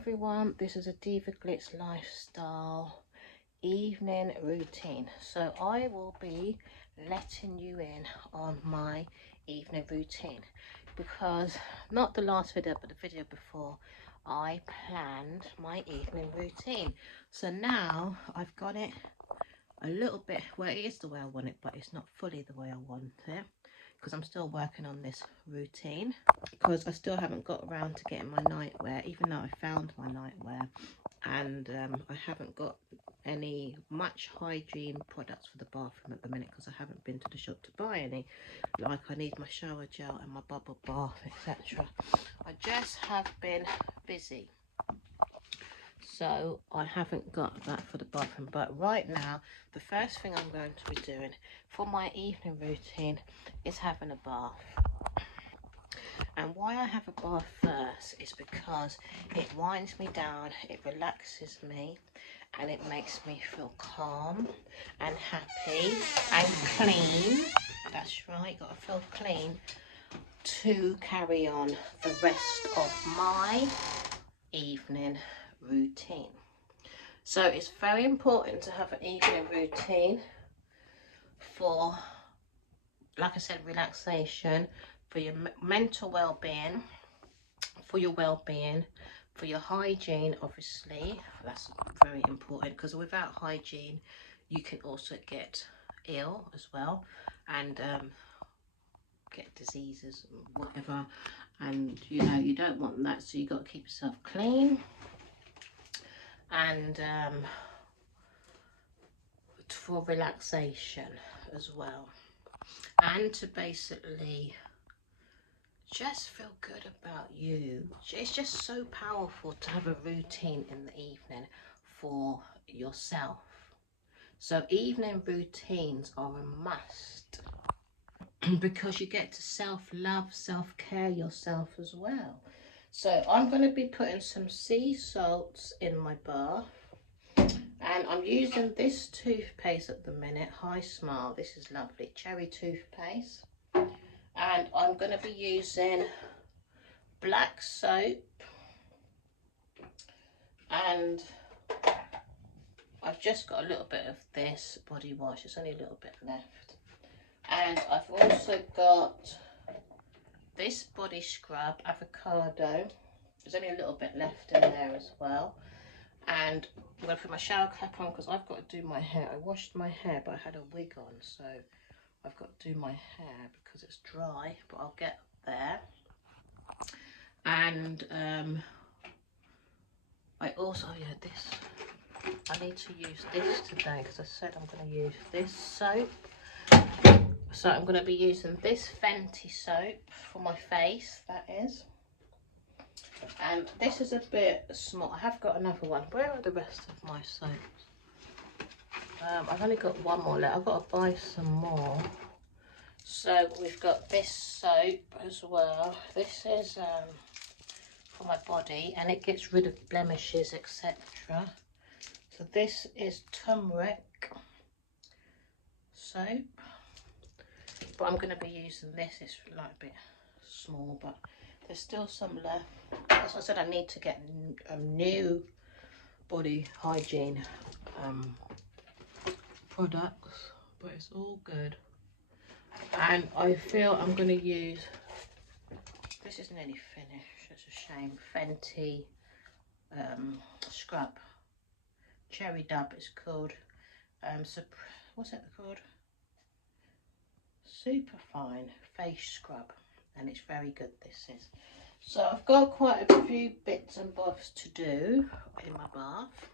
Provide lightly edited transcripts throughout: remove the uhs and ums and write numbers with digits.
everyone, this is a Diva Glitz lifestyle evening routine. So I will be letting you in on my evening routine because not the last video but the video before I planned my evening routine. So now I've got it a little bit, well, it is the way I want it, but it's not fully the way I want it because I'm still working on this routine, because I still haven't got around to getting my nightwear, even though I found my nightwear, and I haven't got any much hygiene products for the bathroom at the minute because I haven't been to the shop to buy any. Like, I need my shower gel and my bubble bath, etc. I just have been busy, so I haven't got that for the bathroom. But right now, the first thing I'm going to be doing for my evening routine is having a bath. And why I have a bath first is because it winds me down, it relaxes me, and it makes me feel calm and happy and clean. That's right, gotta feel clean to carry on the rest of my evening routine. So it's very important to have an evening routine for, like I said, relaxation, for your mental well-being, for your well-being, for your hygiene. Obviously that's very important, because without hygiene you can also get ill as well, and get diseases or whatever, and you know you don't want that. So you got to keep yourself clean, and for relaxation as well, and to basically just feel good about you. It's just so powerful to have a routine in the evening for yourself. So evening routines are a must because you get to self-love, self-care yourself as well. So I'm going to be putting some sea salts in my bath, and I'm using this toothpaste at the minute, Hi Smile. This is lovely, cherry toothpaste. And I'm going to be using black soap, and I've just got a little bit of this body wash. It's only a little bit left. And I've also got this body scrub, avocado. There's only a little bit left in there as well. And I'm going to put my shower cap on because I've got to do my hair. I washed my hair but I had a wig on, so I've got to do my hair because it's dry, but I'll get there. And I also, I need to use this today because I said I'm going to use this soap. So I'm going to be using this Fenty soap for my face, that is. And this is a bit small. I have got another one. Where are the rest of my soaps? I've only got one more left. I've got to buy some more. So we've got this soap as well. This is for my body, and it gets rid of blemishes, etc. So this is turmeric soap, but I'm going to be using this. It's like a bit small, but there's still some left. As I said, I need to get a new body hygiene products, but it's all good. And I feel I'm going to use, this isn't any finished, it's a shame, Fenty scrub, cherry dub it's called. What's it called? Superfine face scrub, and it's very good, this is. So I've got quite a few bits and bobs to do in my bath,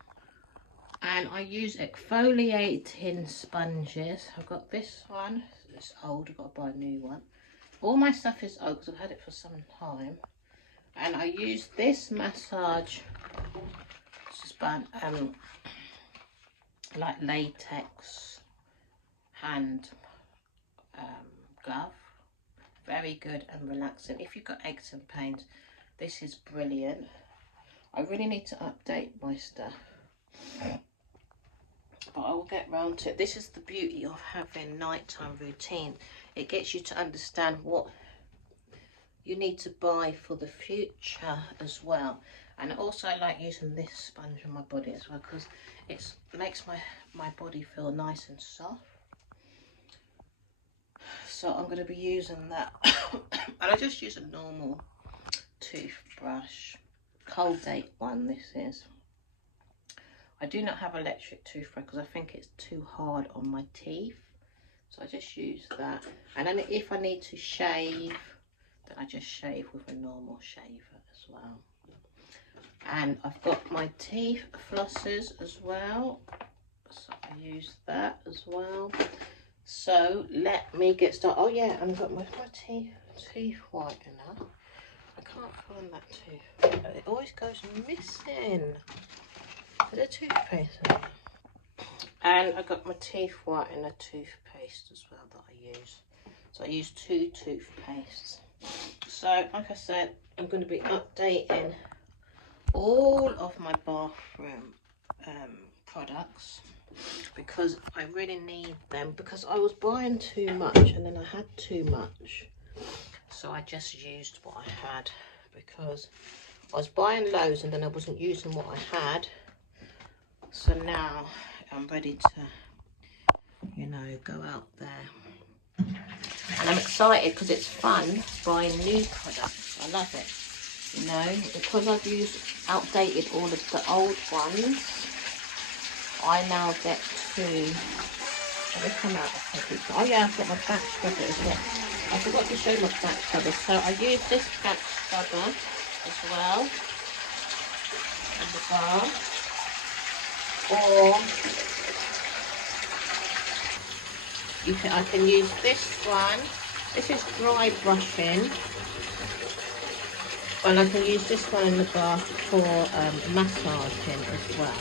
and I use exfoliating sponges. I've got this one, it's old, I've got to buy a new one. All my stuff is old because I've had it for some time. And I use this massage sponge, like latex hand glove. Very good and relaxing. If you've got aches and pains, this is brilliant. I really need to update my stuff, but I will get round to it. This is the beauty of having nighttime routine. It gets you to understand what you need to buy for the future as well. And also I like using this sponge on my body as well, because it makes my body feel nice and soft. So I'm going to be using that. And I just use a normal toothbrush, Colgate one this is. I do not have electric toothbrush because I think it's too hard on my teeth. So I just use that. And then if I need to shave, then I just shave with a normal shaver as well. And I've got my teeth flossers as well, so I use that as well. So let me get started. Oh yeah, and I've got my teeth whitener. I can't find that tooth. It always goes missing. Is it toothpaste? And I got my teeth whitener toothpaste as well that I use. So I use 2 toothpastes. So like I said, I'm going to be updating all of my bathroom products because I really need them, because I was buying too much and then I had too much, so I just used what I had, because I was buying loads and then I wasn't using what I had. So now I'm ready to, you know, go out there, and I'm excited because it's fun buying new products. I love it. You know, because I've outdated all of the old ones, I now get to, let me come out of it. Oh yeah, I've got my back scrubber as well. I forgot to show my back scrubber. So I use this back scrubber as well in the bar. Or I can use this one. This is dry brushing. And I can use this one in the bath for massaging as well.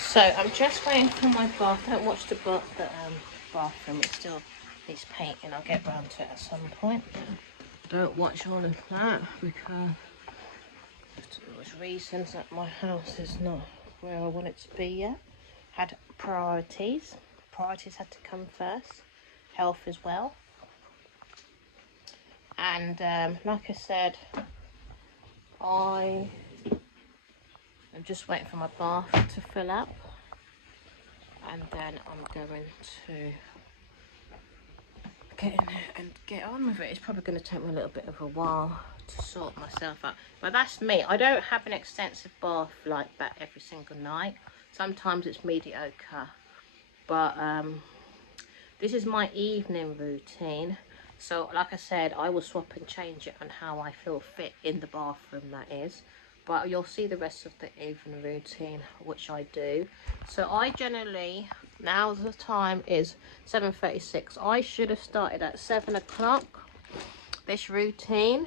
So I'm just waiting for my bath. Don't watch the bathroom. It still needs painting. I'll get round to it at some point. Don't watch all of that because there's reasons that my house is not where I want it to be yet. Had priorities. Priorities had to come first. Health as well. And like I said, I'm just waiting for my bath to fill up, and then I'm going to get in there and get on with it. It's probably going to take me a little bit of a while to sort myself out, but that's me. I don't have an extensive bath like that every single night. Sometimes it's mediocre, but this is my evening routine. So like I said, I will swap and change it on how I feel fit in the bathroom, that is. But you'll see the rest of the evening routine, which I do. So I generally, now the time is 7:36. I should have started at 7 o'clock, this routine.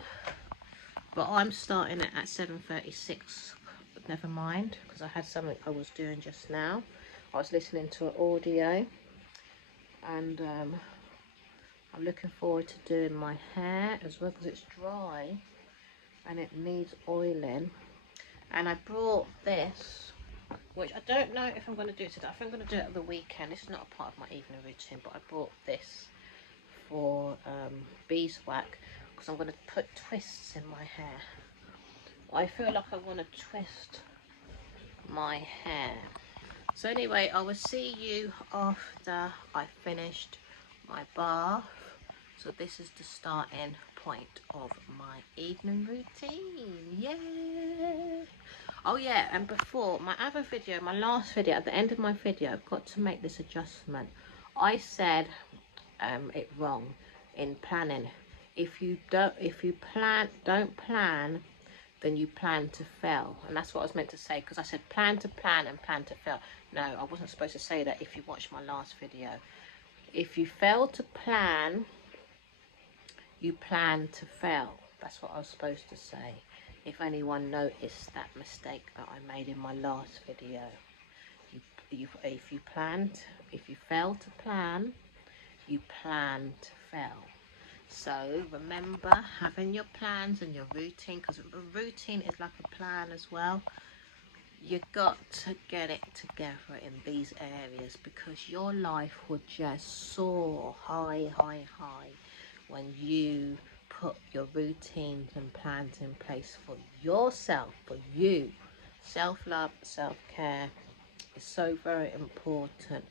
But I'm starting it at 7:36. But never mind, because I had something I was doing just now. I was listening to an audio. And I'm looking forward to doing my hair as well, because it's dry and it needs oiling. And I brought this, which I don't know if I'm going to do it today. I think I'm going to do it at the weekend. This is not a part of my evening routine, but I brought this for beeswax, because I'm going to put twists in my hair. I feel like I want to twist my hair. So anyway, I will see you after I finished my bath. So this is the starting point of my evening routine. Yeah. Oh yeah, and before my other video, my last video, at the end of my video, I've got to make this adjustment. I said it wrong in planning. If you don't plan, then you plan to fail. And that's what I was meant to say, because I said plan to plan and plan to fail. No, I wasn't supposed to say that if you watched my last video. If you fail to plan, you plan to fail. That's what I was supposed to say. If anyone noticed that mistake that I made in my last video. If you fail to plan, you plan to fail. So remember having your plans and your routine, because a routine is like a plan as well. You got to get it together in these areas, because your life will just soar high when you put your routines and plans in place for yourself, for you. Self-love, self-care is so very important.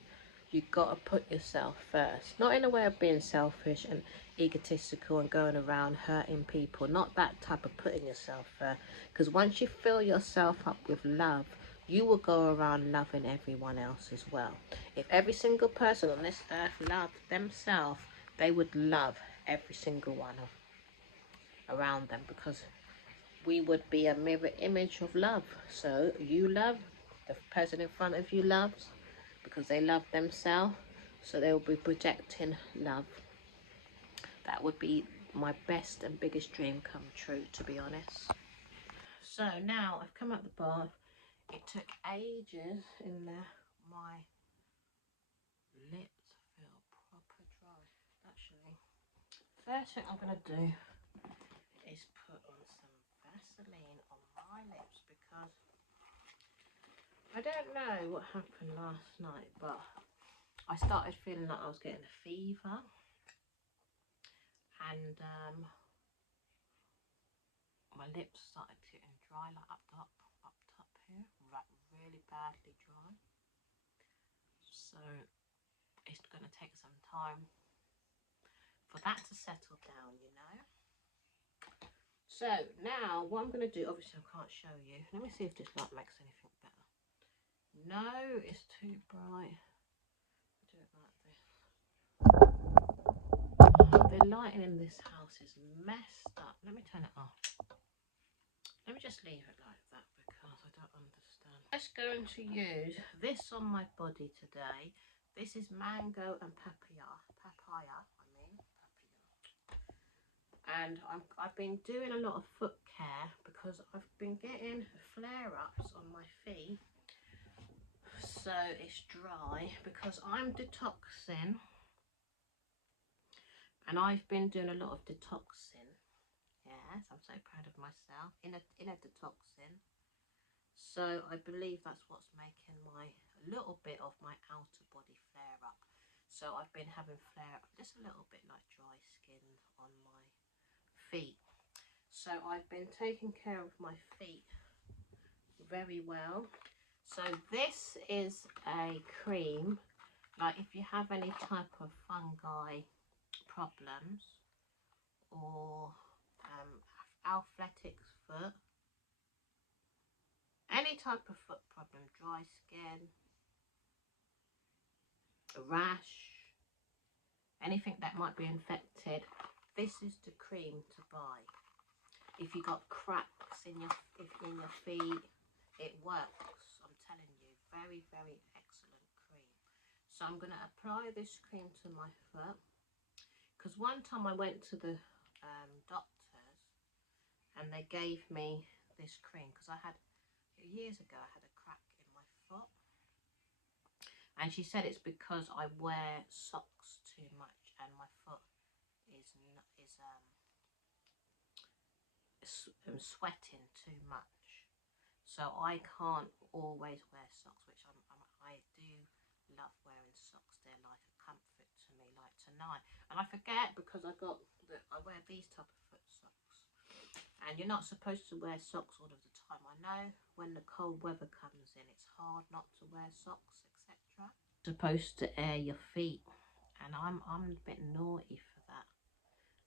You've got to put yourself first. Not in a way of being selfish and egotistical and going around hurting people. Not that type of putting yourself first. Because once you fill yourself up with love, you will go around loving everyone else as well. If every single person on this earth loved themselves, they would love every single one around them, because we would be a mirror image of love. So you love, the person in front of you loves, because they love themselves, so they will be projecting love. That would be my best and biggest dream come true, to be honest. So now I've come out the bath. It took ages in there. My lips feel proper dry. Actually, first thing I'm going to do is put on some Vaseline on my lips, because I don't know what happened last night, but I started feeling like I was getting a fever, and my lips started getting dry, like up top here, like really badly dry. So it's going to take some time for that to settle down, you know. So now what I'm going to do, obviously I can't show you. Let me see if this light makes anything better. No, it's too bright. Do it like this. The lighting in this house is messed up. Let me turn it off. Let me just leave it like that, because I don't understand. I'm just going to use this on my body today. This is mango and papaya. And I've been doing a lot of foot care, because I've been getting flare-ups on my feet. So it's dry, because I'm detoxing, and I've been doing a lot of detoxing. Yes, I'm so proud of myself in a detoxing. So I believe that's what's making a little bit of my outer body flare up. So I've been having flare up, just a little bit like dry skin on my feet. So I've been taking care of my feet very well. So this is a cream, like if you have any type of fungi problems, or athletic foot, any type of foot problem, dry skin, a rash, anything that might be infected, this is the cream to buy. If you got cracks in your feet, it works. I'm telling you, very, very excellent cream. So I'm going to apply this cream to my foot, because one time I went to the doctors and they gave me this cream, because I had, years ago, I had a crack in my foot, and she said it's because I wear socks too much and my foot is sweating too much, so I can't always wear socks, which I do love wearing socks. They're like a comfort to me, like tonight. And I forget, because I wear these type of foot socks, and you're not supposed to wear socks all of the time. I know when the cold weather comes in, it's hard not to wear socks, etc. Supposed to air your feet, and I'm a bit naughty for that.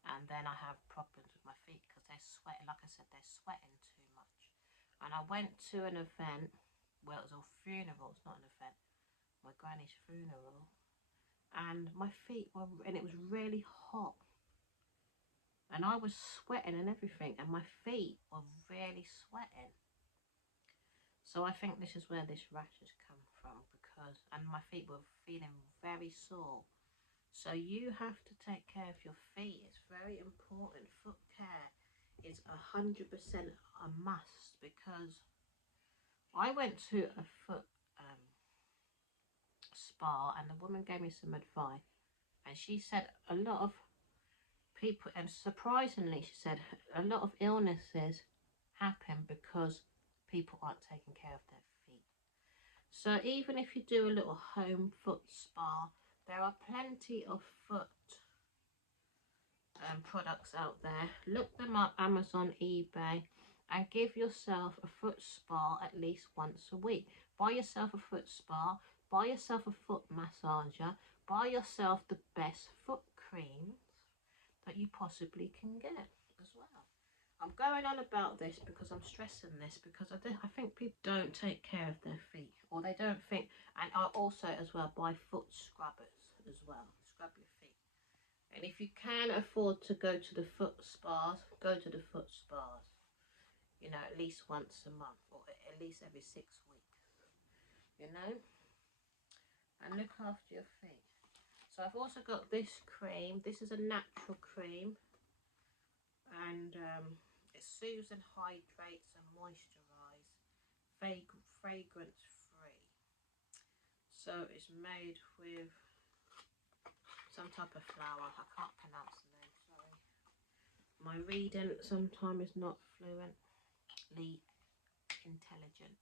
And then I have problems with my feet, because they're sweating, like I said, they're sweating too much. And I went to an event, well, it was a funeral, it's not an event, my granny's funeral, and my feet were, and it was really hot, and I was sweating and everything, and my feet were really sweating. So I think this is where this rash has come from, because, and my feet were feeling very sore. So you have to take care of your feet. It's very important. Foot care is 100% a must, because I went to a foot spa, and the woman gave me some advice, and she said a lot of people, and surprisingly she said a lot of illnesses happen because people aren't taking care of their feet. So even if you do a little home foot spa, there are plenty of foot products out there. Look them up, Amazon, eBay, and give yourself a foot spa at least once a week. Buy yourself a foot spa, buy yourself a foot massager, buy yourself the best foot creams that you possibly can get as well. I'm going on about this because I'm stressing this because I think people don't take care of their feet, or they don't think, and I also as well buy foot scrubbers as well, scrub your feet. And if you can afford to go to the foot spas, go to the foot spas, you know, at least once a month or at least every 6 weeks, you know, and look after your feet. So I've also got this cream. This is a natural cream, and it soothes and hydrates and moisturizes, fragrance free. So it's made with some type of flower. I can't pronounce the name, sorry. My reading sometimes is not fluently intelligent.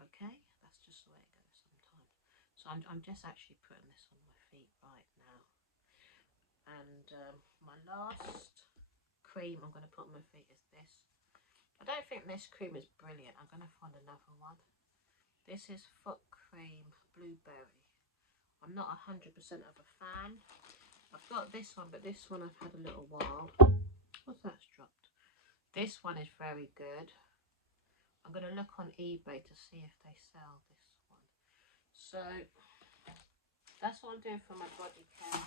Okay, that's just the way it goes sometimes. So I'm just actually putting this on my feet right now. And my last cream I'm going to put on my feet is this. I don't think this cream is brilliant. I'm going to find another one. This is foot cream blueberry. I'm not 100% of a fan. I've got this one, but this one I've had a little while. What's that's dropped? This one is very good. I'm going to look on eBay to see if they sell this one. So that's what I'm doing for my body care.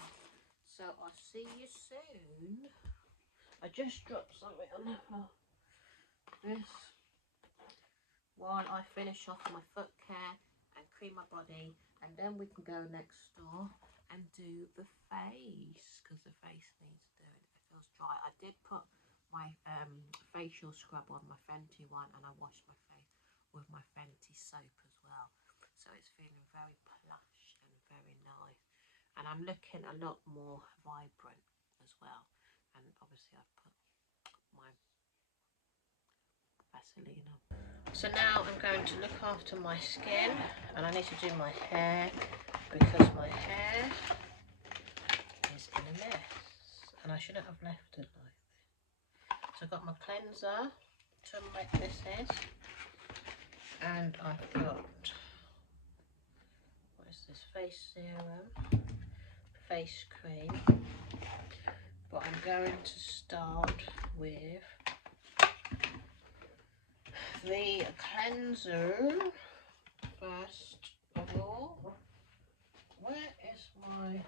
So I'll see you soon. I just dropped something on the floor. This, while I finish off my foot care and cream my body, and then we can go next door and do the face, because the face needs doing. It feels dry. I did put my facial scrub on, my Fenty one, and I washed my face with my Fenty soap as well. So it's feeling very plush and very nice. And I'm looking a lot more vibrant as well. And obviously I've put my Vaseline on. So now I'm going to look after my skin, and I need to do my hair because my hair is in a mess and I shouldn't have left it like this. So I've got my cleanser, turmeric this is, and I've got, what is this, face serum, face cream, but I'm going to start with the cleanser first of all. Where is my,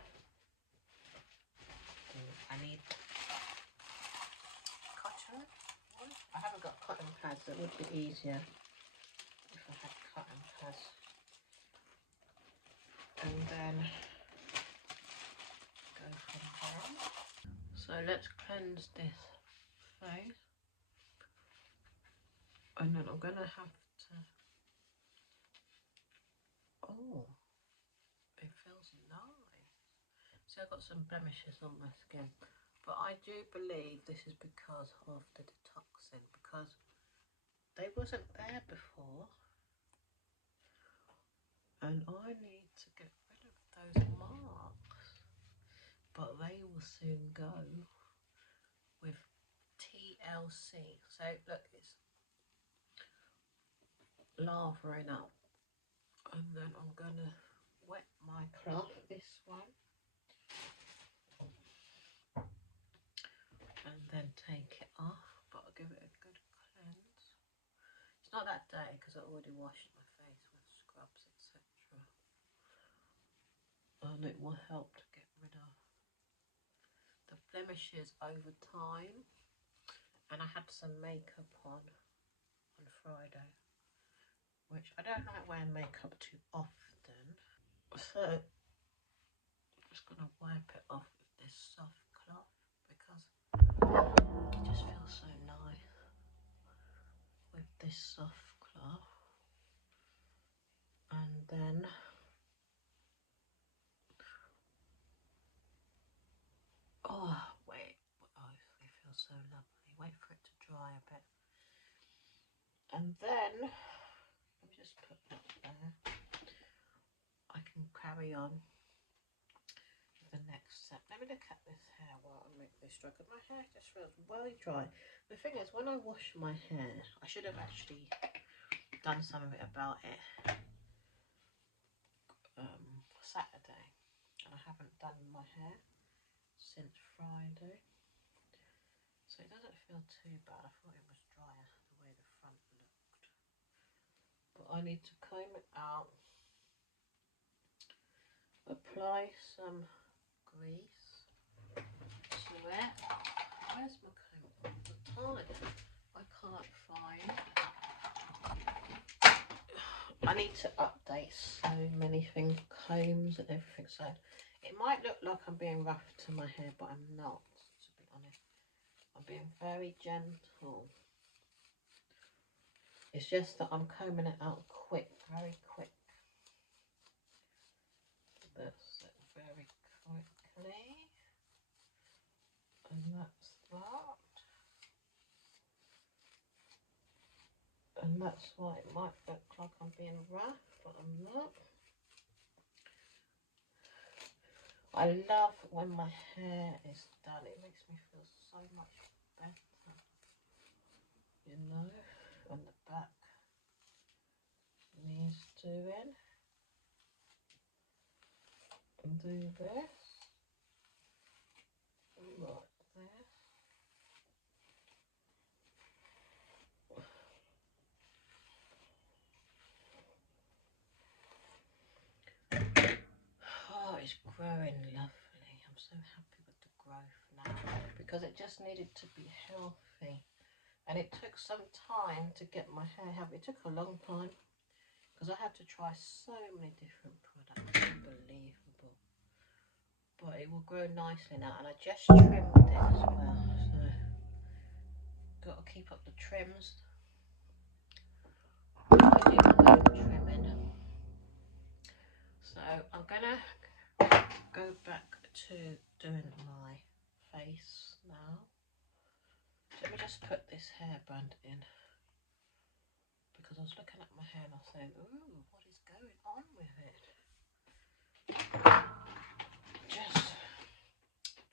I need cotton one. I haven't got cotton pads. That would be easier if I had cotton pads. And then go from there. So let's cleanse this face, and then I'm gonna have to, oh, it feels nice. See, I've got some blemishes on my skin, but I do believe this is because of the detoxing, because they wasn't there before, and I need to get rid of those marks, but they will soon go with TLC. So look, it's lavering up, and then I'm gonna wet my cloth, this one, and then take it off, but I'll give it a good cleanse. It's not that dirty because I already washed my face with scrubs, etc., and it will help to get rid of the blemishes over time. And I had some makeup on Friday, which I don't like wearing makeup too often, so I'm just gonna wipe it off with this soft cloth because it just feels so nice with this soft cloth. And then oh wait, oh, it feels so lovely. Wait for it to dry a bit, and then let me just put that there. I can carry on with the next sec. Let me look at this hair while I make this dry, because my hair just feels very dry. The thing is, when I wash my hair, I should have actually done something about it Saturday, and I haven't done my hair since Friday, so it doesn't feel too bad. I thought it was drier the way the front looked, but I need to comb it out, apply some grease to it. Where's my comb? The time I can't find. I need to update so many things, combs and everything, so it might look like I'm being rough to my hair, but I'm not, to be honest. I'm being very gentle. It's just that I'm combing it out quick, very quick. That's it, very quickly. And that's that. And that's why it might look like I'm being rough, but I'm not. I love when my hair is done. It makes me feel so much better. You know, on the back needs doing. And do this. Like this. Oh, it's growing lovely. I'm so happy with the growth now, because it just needed to be healthy, and it took some time to get my hair healthy. It took a long time because I had to try so many different products. Unbelievable. But it will grow nicely now, and I just trimmed it as well, so got to keep up the trims. I do my own trimming. So I'm gonna go back to doing my face now. So let me just put this hairband in, because I was looking at my hair and I was saying, ooh, what is going on with it? Just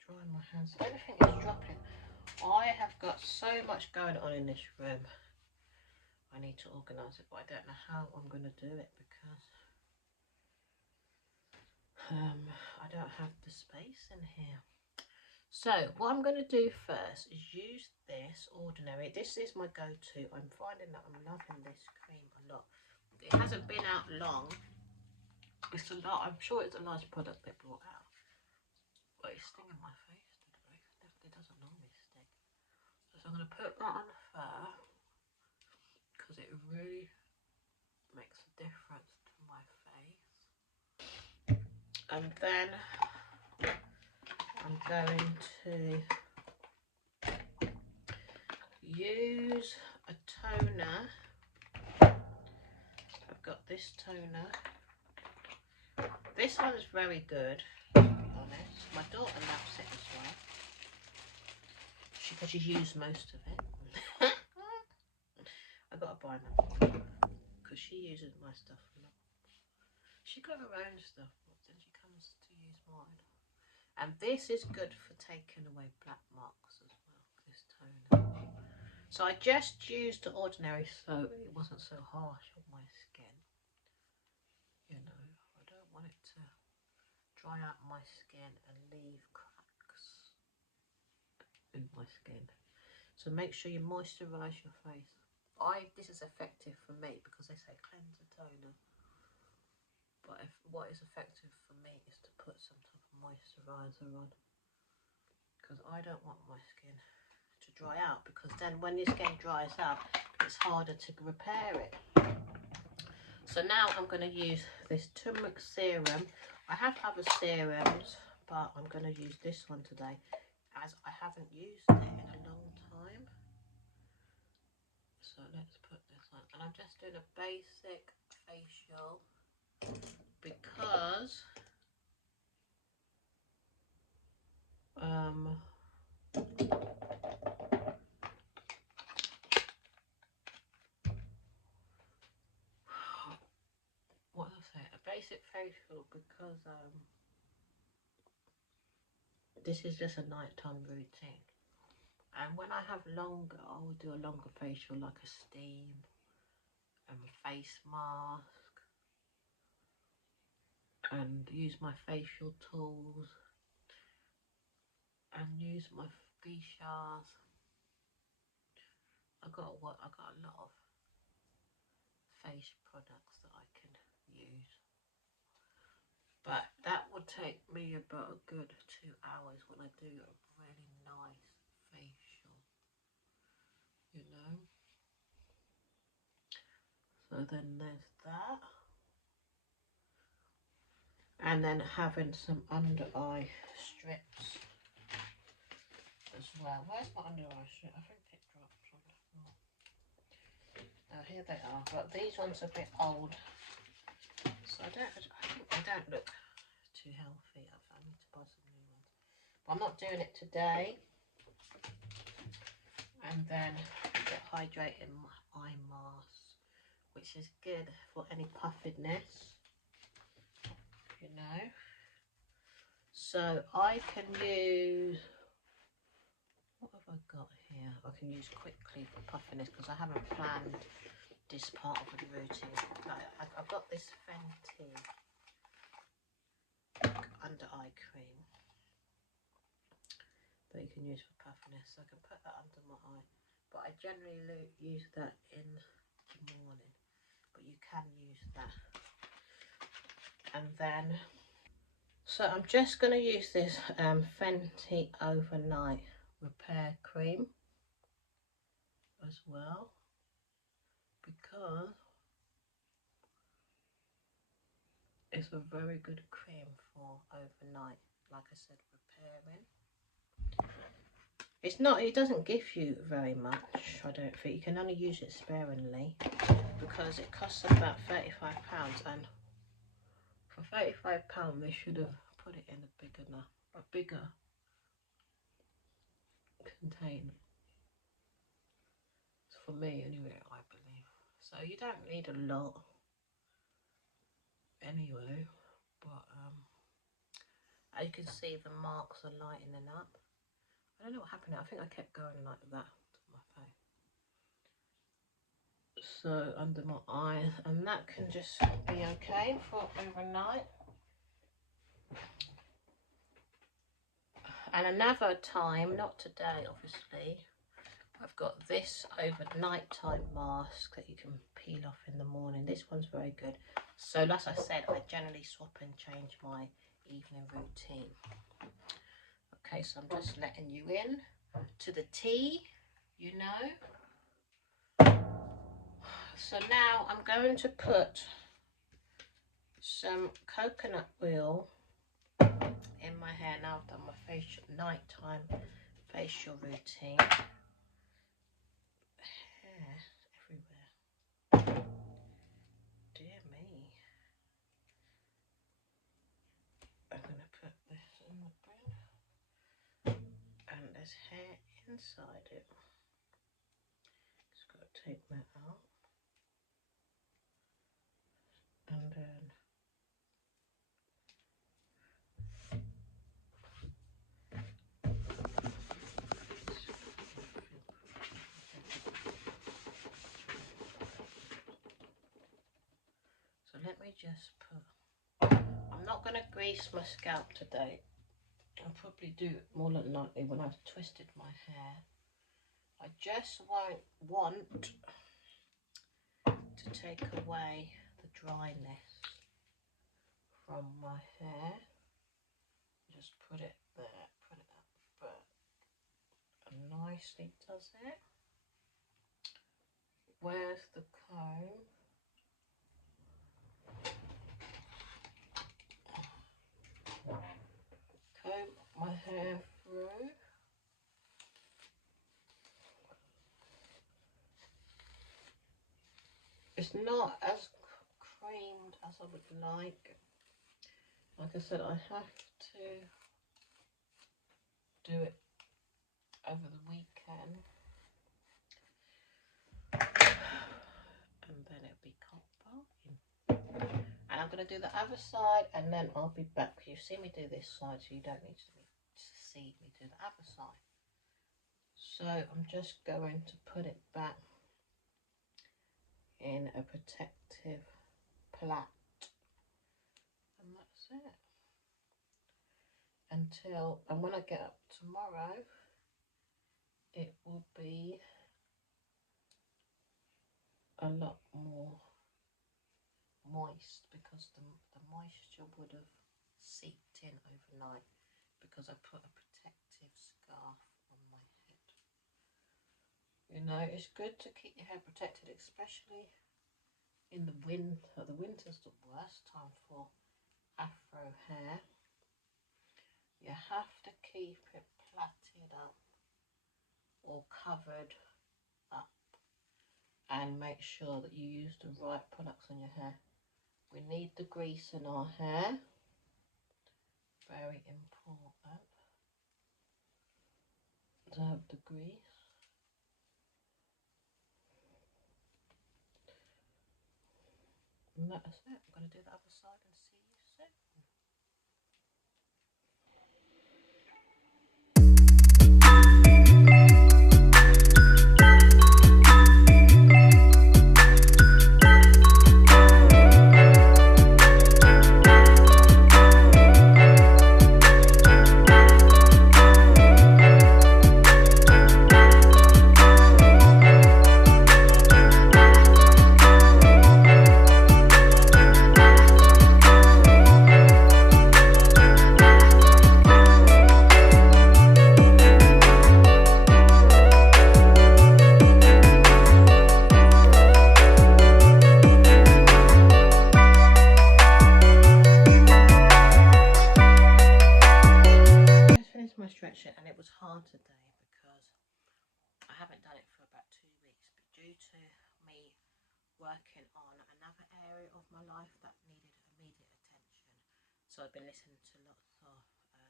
drying my hands. Everything is dropping. I have got so much going on in this room. I need to organise it, but I don't know how I'm going to do it, because I don't have the space in here. So what I'm going to do first is use this Ordinary. This is my go-to. I'm finding that I'm loving this cream a lot. It hasn't been out long. It's a lot. I'm sure it's a nice product they brought out. But it's stinging my face today. It doesn't normally sting. So I'm going to put that on first, because it really makes a difference to my face. And then I'm going to use a toner. I've got this toner. This one's very good, to be honest. My daughter loves it as well, because she's used most of it. I gotta buy another one, because she uses my stuff a lot. She got her own stuff, but then she comes to use mine. And this is good for taking away black marks as well, this toner. So I just used the Ordinary so it wasn't so harsh on my skin. You know, I don't want it to dry out my skin and leave cracks in my skin. So make sure you moisturise your face. This is effective for me, because they say cleanser toner. But what is effective for me is to put some type of moisturiser on, because I don't want my skin to dry out, because then when your skin dries out, it's harder to repair it. So now I'm going to use this turmeric serum. I have other serums, but I'm going to use this one today, as I haven't used it in a long time. So let's put this on, and I'm just doing a basic facial, because what did I say? A basic facial, because this is just a nighttime routine. And when I have longer, I will do a longer facial, like a steam and a face mask, and use my facial tools and use my geishas. I got a lot of face products that I can use, but that would take me about a good 2 hours when I do a really nice facial, you know. So then there's that, and then having some under eye strips as well. Where's my under eye strip? I think it dropped on the floor. Oh, here they are, but these ones are a bit old, so I think they don't look too healthy. I need to buy some new ones, but I'm not doing it today. And then get hydrating eye mask, which is good for any puffiness, you know. So I can use, what have I got here? I can use quickly for puffiness because I haven't planned this part of the routine. I've got this Fenty under eye cream that you can use for puffiness. So I can put that under my eye, but I generally use that in the morning, but you can use that. And then, so I'm just going to use this Fenty Overnight Repair Cream as well, because it's a very good cream for overnight, like I said, repairing. It's not, it doesn't give you very much, I don't think. You can only use it sparingly because it costs about £35, and for £35 they should have put it in a bigger container. For me anyway, I believe. So you don't need a lot anyway, but as you can see, the marks are lightening up. I don't know what happened. I think I kept going like that to my face. So under my eyes, and that can just be okay for overnight. And another time, not today obviously, I've got this overnight time mask that you can peel off in the morning. This one's very good. So as I said, I generally swap and change my evening routine. Okay, so I'm just letting you in to the tea, you know. So now I'm going to put some coconut oil in my hair. Now I've done my facial, nighttime facial routine. Hair everywhere. Dear me. I'm going to put this in the bin. And there's hair inside it. Just got to take that out. And then so let me just put, I'm not going to grease my scalp today. I'll probably do it more than likely when I've twisted my hair. I just won't want to take away the dryness from my hair. Just put it there, put it up, but nicely does it. Where's the comb? Comb my hair through. It's not as creamed as I would like. Like I said, I have to do it over the weekend. And then it'll be copper. And I'm going to do the other side, and then I'll be back. You've seen me do this side, so you don't need to see me do the other side. So I'm just going to put it back in a protective plait, and that's it. And when I get up tomorrow, it will be a lot more moist, because the moisture would have seeped in overnight, because I put a protective scarf on my head. You know, it's good to keep your hair protected, especially in the winter. The winter's the worst time for afro hair. You have to keep it plaited up or covered up, and make sure that you use the right products on your hair. We need the grease in our hair, very important to have the grease. And that's it. I'm going to do the other side and see you soon. My stretching, and it was hard today because I haven't done it for about 2 weeks, but due to me working on another area of my life that needed immediate attention, so I've been listening to lots of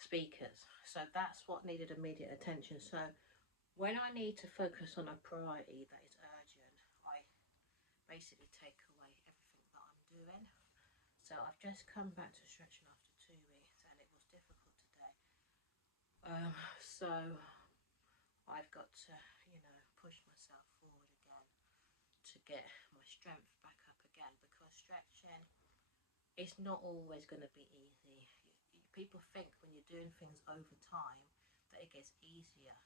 speakers, so that's what needed immediate attention. So when I need to focus on a priority that is urgent, I basically take away everything that I'm doing. So I've just come back to stretching after 2 weeks, and it was difficult today. So I've got to, you know, push myself forward again to get my strength back up again, because stretching is not always going to be easy. People think when you're doing things over time that it gets easier.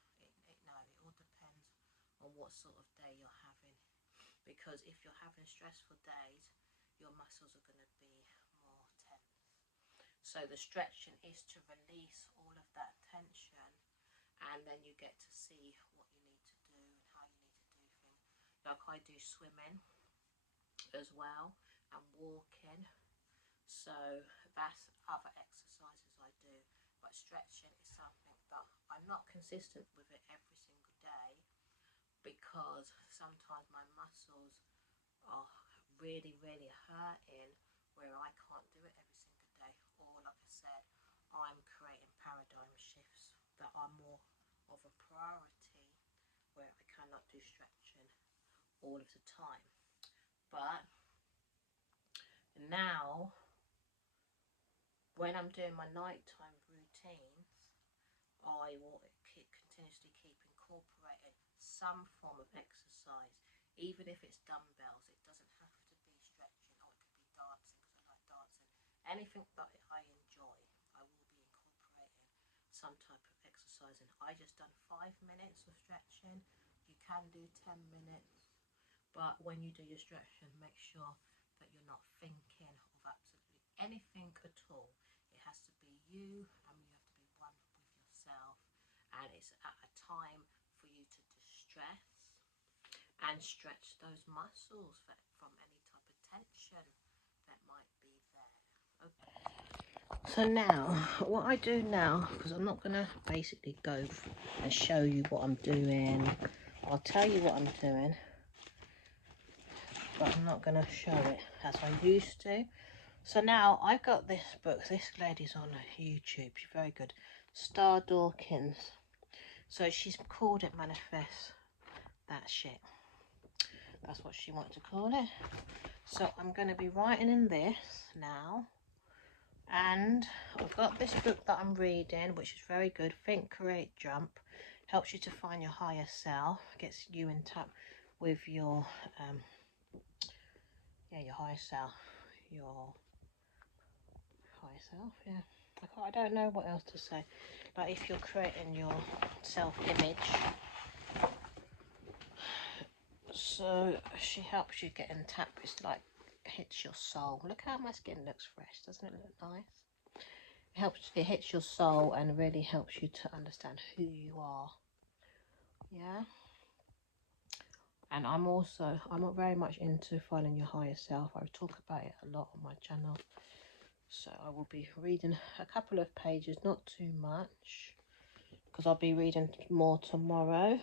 No, it all depends on what sort of day you're having, because if you're having stressful days, your muscles are going to be more tense. So the stretching is to release all of that tension, and then you get to see what you need to do and how you need to do things. Like I do swimming as well, and walking, so that's other exercises I do. But stretching is something that I'm not consistent with it every single day, because sometimes my muscles are really hurting where I can't do it every single day, or like I said, I'm creating paradigm shifts that are more of a priority where I cannot do stretching all of the time. But now when I'm doing my nighttime routines, I will continuously keep incorporating some form of exercise, even if it's dumbbells. It doesn't have to be stretching, or it could be dancing, because I like dancing. Anything that I enjoy, I will be incorporating some type of exercising. I just done 5 minutes of stretching. You can do 10 minutes, but when you do your stretching, make sure that you're not thinking of absolutely anything at all. It has to be you, and you have to be one with yourself, and it's at a time for you to distress and stretch those muscles from any type of tension that might be there. Okay. So now, what I do now, because I'm not going to basically go and show you what I'm doing. I'll tell you what I'm doing, but I'm not going to show it as I used to. So now I've got this book. This lady's on YouTube. She's very good. Star Dawkins. So she's called it Manifest That Shit. That's what she wanted to call it. So I'm going to be writing in this now. And I've got this book that I'm reading, which is very good. Think, Create, Jump. Helps you to find your higher self. Gets you in touch with your your higher self. Your higher self, yeah. I don't know what else to say. Like if you're creating your self-image. So she helps you get in tap. It's like hits your soul. Look how my skin looks fresh. Doesn't it look nice? It hits your soul and really helps you to understand who you are. Yeah. And I'm very much into finding your higher self. I talk about it a lot on my channel. So I will be reading a couple of pages, not too much, because I'll be reading more tomorrow.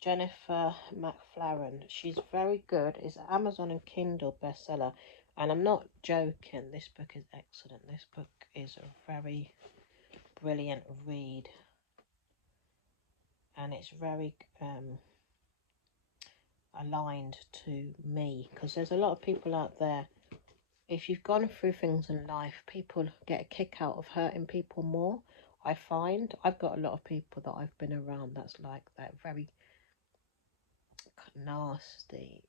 Jennifer McLaren. She's very good. It's an Amazon and Kindle bestseller. And I'm not joking. This book is excellent. This book is a very brilliant read. And it's very aligned to me. Because there's a lot of people out there. If you've gone through things in life, people get a kick out of hurting people more. I find I've got a lot of people that I've been around that's like that, very nasty,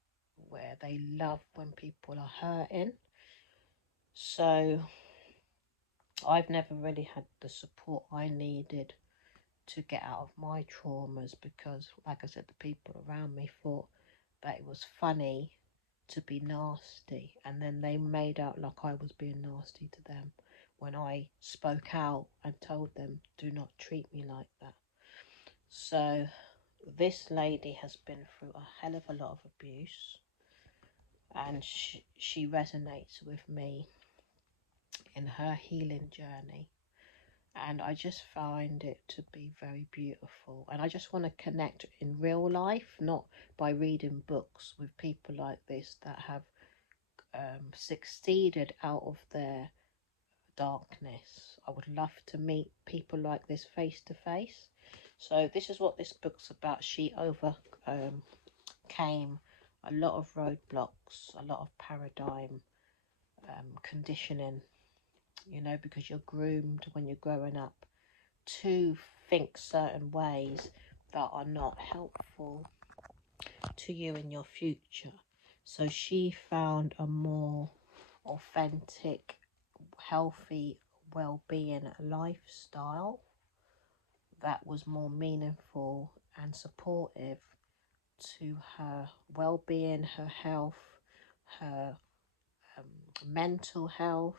where they love when people are hurting. So I've never really had the support I needed to get out of my traumas, because like I said, the people around me thought that it was funny to be nasty, and then they made out like I was being nasty to them when I spoke out and told them, do not treat me like that. So this lady has been through a hell of a lot of abuse, and she resonates with me in her healing journey, and I just find it to be very beautiful. And I just want to connect in real life, not by reading books, with people like this that have succeeded out of their darkness. I would love to meet people like this face to face. So this is what this book's about. She overcame a lot of roadblocks, a lot of paradigm conditioning, you know, because you're groomed when you're growing up to think certain ways that are not helpful to you in your future. So she found a more authentic, healthy, well-being lifestyle that was more meaningful and supportive to her well-being, her health, her mental health,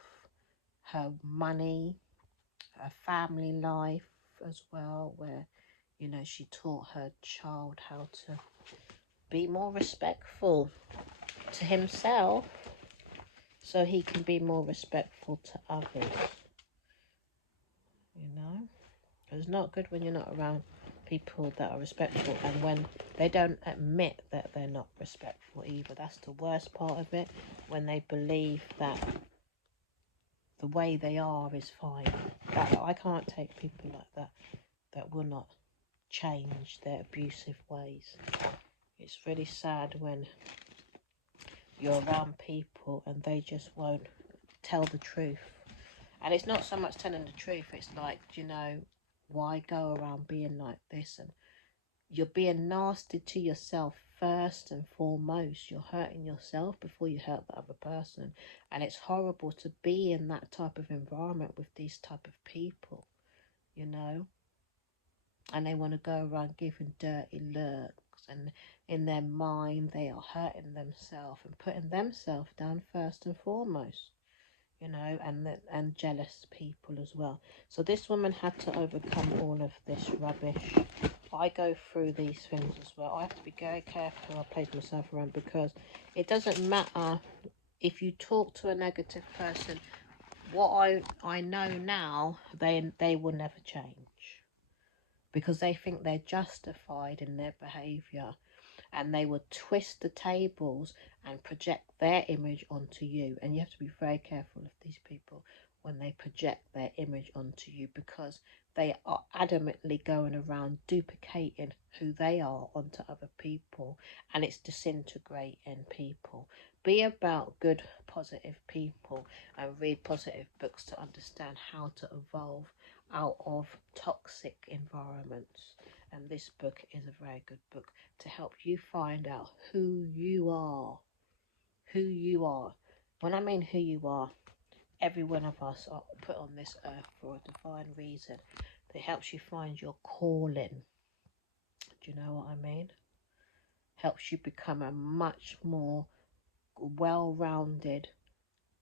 her money, her family life as well, where, you know, she taught her child how to be more respectful to himself so he can be more respectful to others. You know, it's not good when you're not around people that are respectful, and when they don't admit that they're not respectful either. That's the worst part of it, when they believe that the way they are is fine. I can't take people like that will not change their abusive ways. It's really sad when you're around people and they just won't tell the truth. And it's not so much telling the truth, it's like, you know, why go around being like this? And you're being nasty to yourself first and foremost. You're hurting yourself before you hurt the other person. And it's horrible to be in that type of environment with these type of people, you know. And they want to go around giving dirty looks, and in their mind they are hurting themselves and putting themselves down first and foremost, you know, and jealous people as well. So this woman had to overcome all of this rubbish. I go through these things as well. I have to be very careful I place myself around, because it doesn't matter if you talk to a negative person. What I know now, they will never change, because they think they're justified in their behaviour, and they will twist the tables and project their image onto you. And you have to be very careful of these people when they project their image onto you, because they are adamantly going around duplicating who they are onto other people, and it's disintegrating people. Be about good, positive people and read positive books to understand how to evolve out of toxic environments. And this book is a very good book to help you find out who you are. Who you are. When I mean who you are, every one of us are put on this earth for a divine reason that helps you find your calling. Do you know what I mean? Helps you become a much more well-rounded,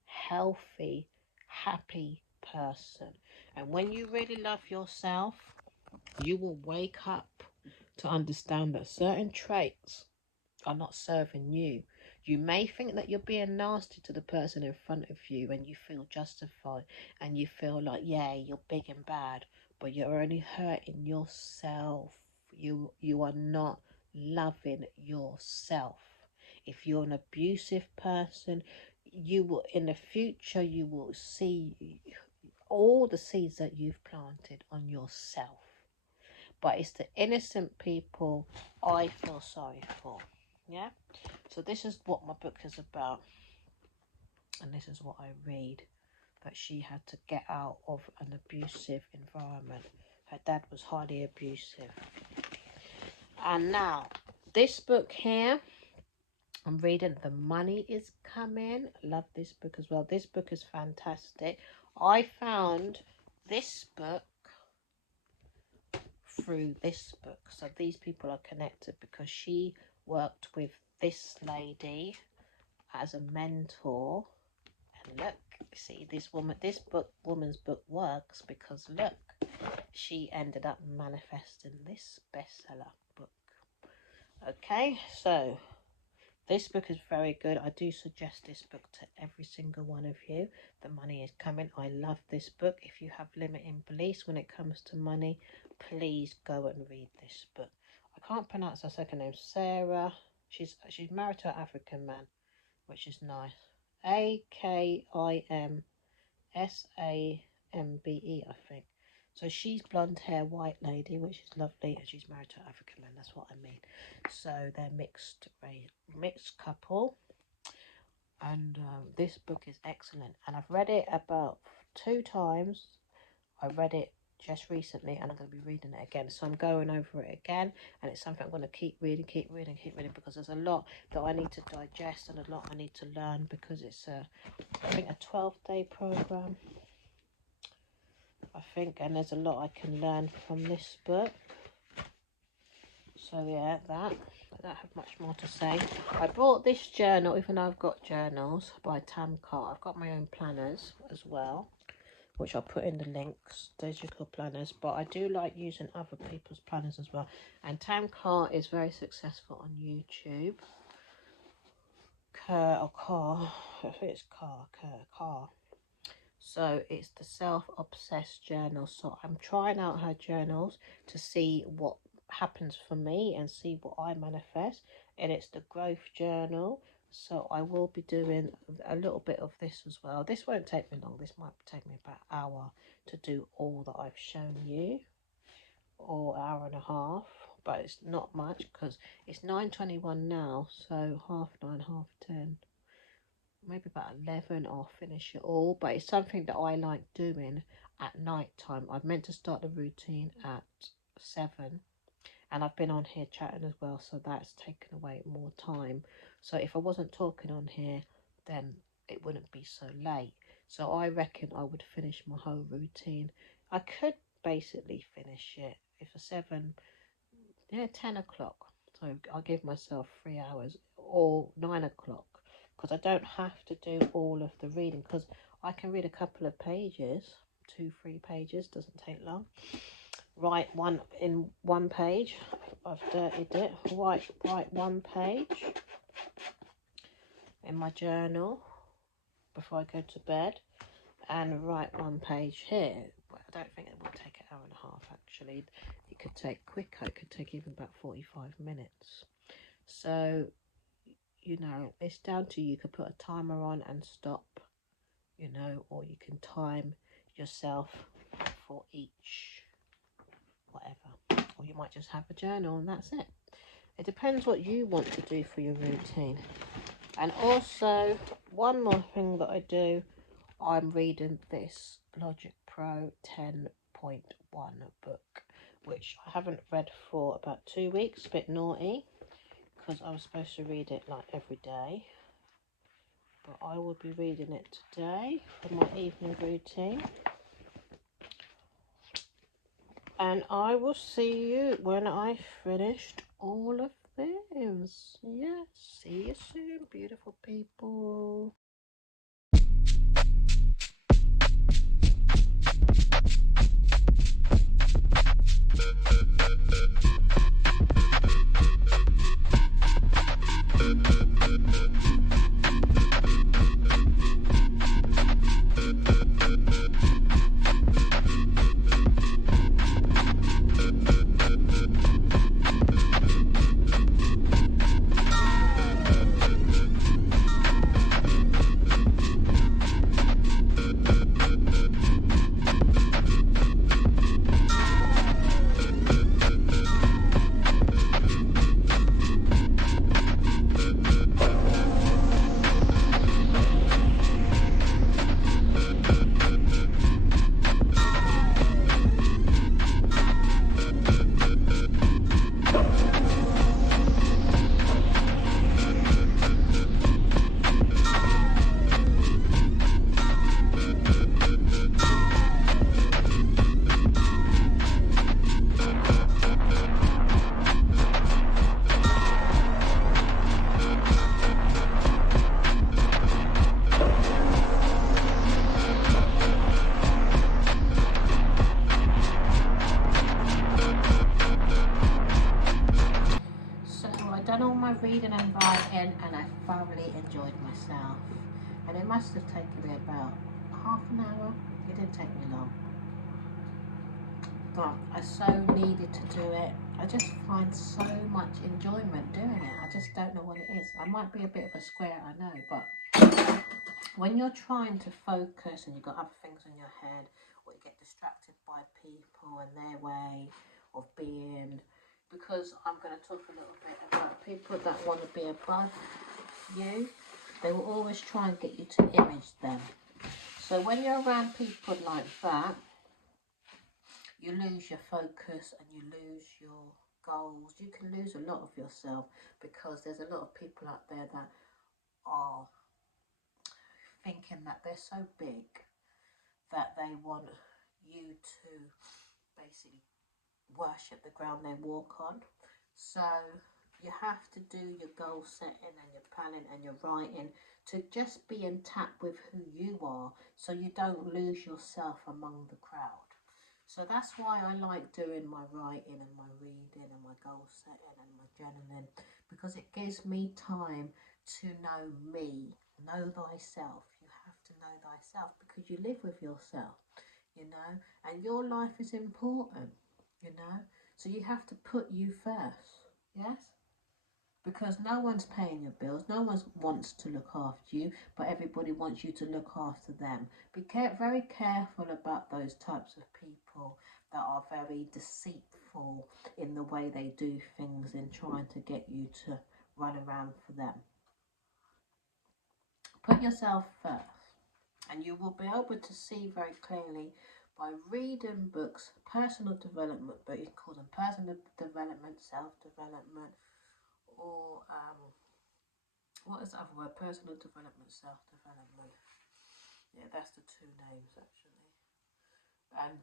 healthy, happy person. And when you really love yourself, you will wake up to understand that certain traits are not serving you. You may think that you're being nasty to the person in front of you and you feel justified and you feel like, yeah, you're big and bad, but you're only hurting yourself. You are not loving yourself. If you're an abusive person, you will, in the future, you will see all the seeds that you've planted on yourself. But it's the innocent people I feel sorry for. Yeah? So this is what my book is about. And this is what I read. That she had to get out of an abusive environment. Her dad was highly abusive. And now, this book here, I'm reading The Money Is Coming. Love this book as well. This book is fantastic. I found this book through this book. So these people are connected because she worked with this lady as a mentor. And look, see, this woman's book works because look, she ended up manifesting this bestseller book. Okay, so this book is very good. I do suggest this book to every single one of you. The Money Is Coming. I love this book. If you have limiting beliefs when it comes to money, please go and read this book. I can't pronounce her second name. Sarah. She's married to an African man, which is nice. Akimsambe, I think. So she's blonde hair, white lady, which is lovely, and she's married to an African man. That's what I mean. So they're mixed couple, and this book is excellent. And I've read it about 2 times. I read it just recently, and I'm going to be reading it again. So I'm going over it again, and it's something I'm going to keep reading, because there's a lot that I need to digest and a lot I need to learn, because it's I think a 12-day program. I think, and there's a lot I can learn from this book. So yeah, I don't have much more to say. I bought this journal, even though I've got journals, by Tam Carr. I've got my own planners as well, which I'll put in the links, digital planners, but I do like using other people's planners as well. And Tam Carr is very successful on YouTube. Carr. So it's the Self-Obsessed Journal. So I'm trying out her journals to see what happens for me and see what I manifest. And it's the Growth Journal. So I will be doing a little bit of this as well. This won't take me long. This might take me about an hour to do all that I've shown you, or hour and a half. But it's not much because it's 9:21 now. So 9:30, 10:30. Maybe about 11 I'll finish it all, but it's something that I like doing at night time. I've meant to start the routine at 7, and I've been on here chatting as well, so that's taken away more time. So if I wasn't talking on here, then it wouldn't be so late. So I reckon I would finish my whole routine. I could basically finish it if a 10 o'clock. So I'll give myself 3 hours, or 9 o'clock. Because I don't have to do all of the reading, because I can read a couple of pages, 2-3 pages, doesn't take long. Write one page. I've dirtied it. Write 1 page in my journal before I go to bed, and write 1 page here. I don't think it will take an hour and a half actually. It could take quicker. It could take even about 45 minutes. So, you know, it's down to you. You could put a timer on and stop, you know, or you can time yourself for each whatever. Or you might just have a journal and that's it. It depends what you want to do for your routine. And also, one more thing that I do, I'm reading this Logic Pro 10.1 book, which I haven't read for about 2 weeks. A bit naughty, because I was supposed to read it like every day. But I will be reading it today for my evening routine. And I will see you when I've finished all of this. Yes, see you soon, beautiful people. Reading and writing, and I thoroughly enjoyed myself, and it must have taken me about half an hour. It didn't take me long, but I so needed to do it. I just find so much enjoyment doing it. I just don't know what it is. I might be a bit of a square, I know, but when you're trying to focus and you've got other things in your head, or you get distracted by people and their way of being, because I'm going to talk a little bit about people that want to be above you, they will always try and get you to image them. So when you're around people like that, you lose your focus and you lose your goals. You can lose a lot of yourself, because there's a lot of people out there that are thinking that they're so big that they want you to basically worship the ground they walk on. So you have to do your goal setting and your planning and your writing to just be in tap with who you are, so you don't lose yourself among the crowd. So that's why I like doing my writing and my reading and my goal setting and my journaling, because it gives me time to know me, know thyself. You have to know thyself because you live with yourself, you know, and your life is important, you know, so you have to put you first, yes? Because no one's paying your bills, no one wants to look after you, but everybody wants you to look after them. Be very careful about those types of people that are very deceitful in the way they do things in trying to get you to run around for them. Put yourself first, and you will be able to see very clearly by reading books, personal development, but you can call them personal development, self-development, or what is the other word? Personal development, self-development. Yeah, that's the two names actually. And